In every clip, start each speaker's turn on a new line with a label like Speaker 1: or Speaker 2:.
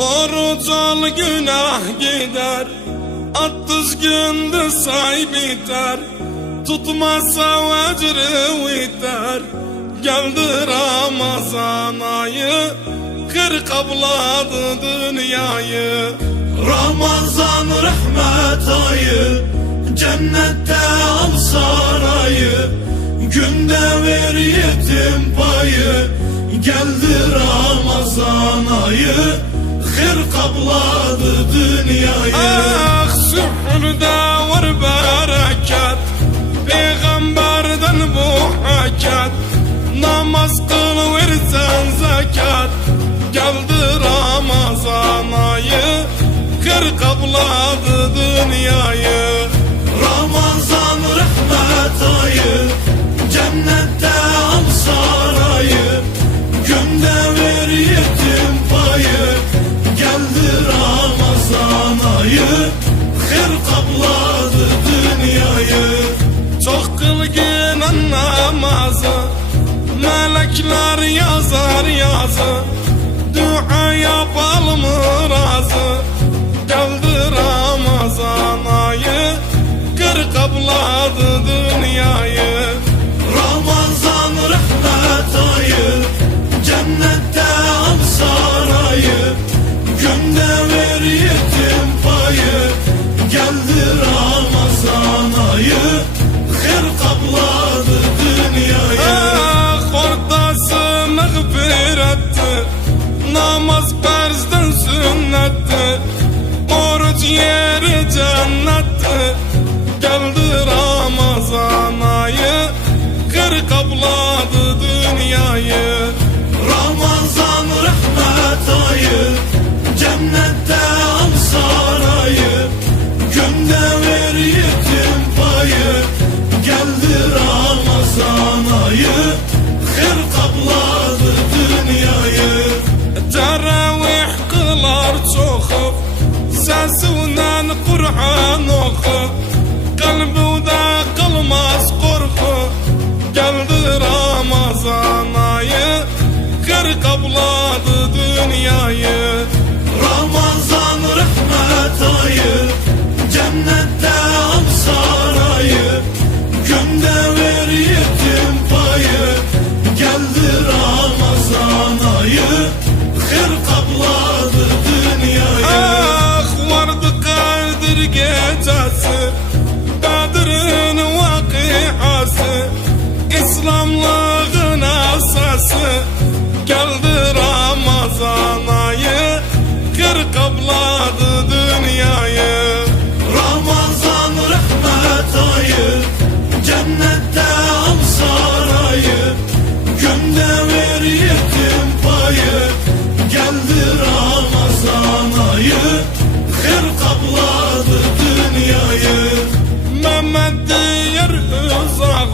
Speaker 1: Oruç al günah gider Attız gündü say biter. Tutmazsa vecri biter Geldi Ramazan ayı. Kır kabladı dünyayı.
Speaker 2: Ramazan rahmet ayı Cennette al sarayı. Günde ver yetim payı Geldi Ramazan ayı Hır kapladı dünyayı
Speaker 1: Ah sühürde var bereket Peygamberden bu hakat. Namaz kıl zekat Geldi Ramazan ayı Kır kabladı
Speaker 2: Ramazan ayı Hır kapladı dünyayı.
Speaker 1: Çok kılgın namazı Melekler yazar yazı Dua yapalım razı Ramazan ayı
Speaker 2: Hır kapladı
Speaker 1: Səsindən Qur'an oxu Qalbində qalmaz qorxu Gəldi Ramazan ayı Qır qabladı dünyayı
Speaker 2: Ver yetim payı. Geldi Ramazan ayı kapladı dünyayı.
Speaker 1: Mehmet diyer uzak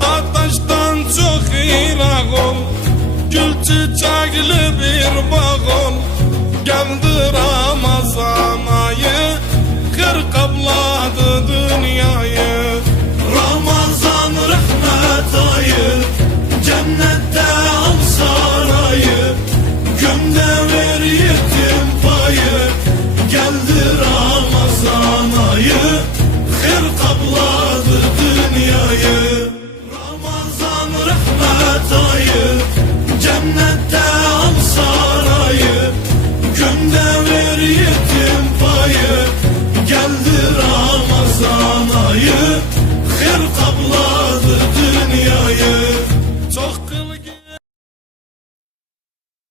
Speaker 1: Ateşten çok irak ol. Gül bir bağ ol. Geldi Ramazan ayı Kır kabladı dünyayı
Speaker 2: dünyayı Hır kapladı dünyayı. Çok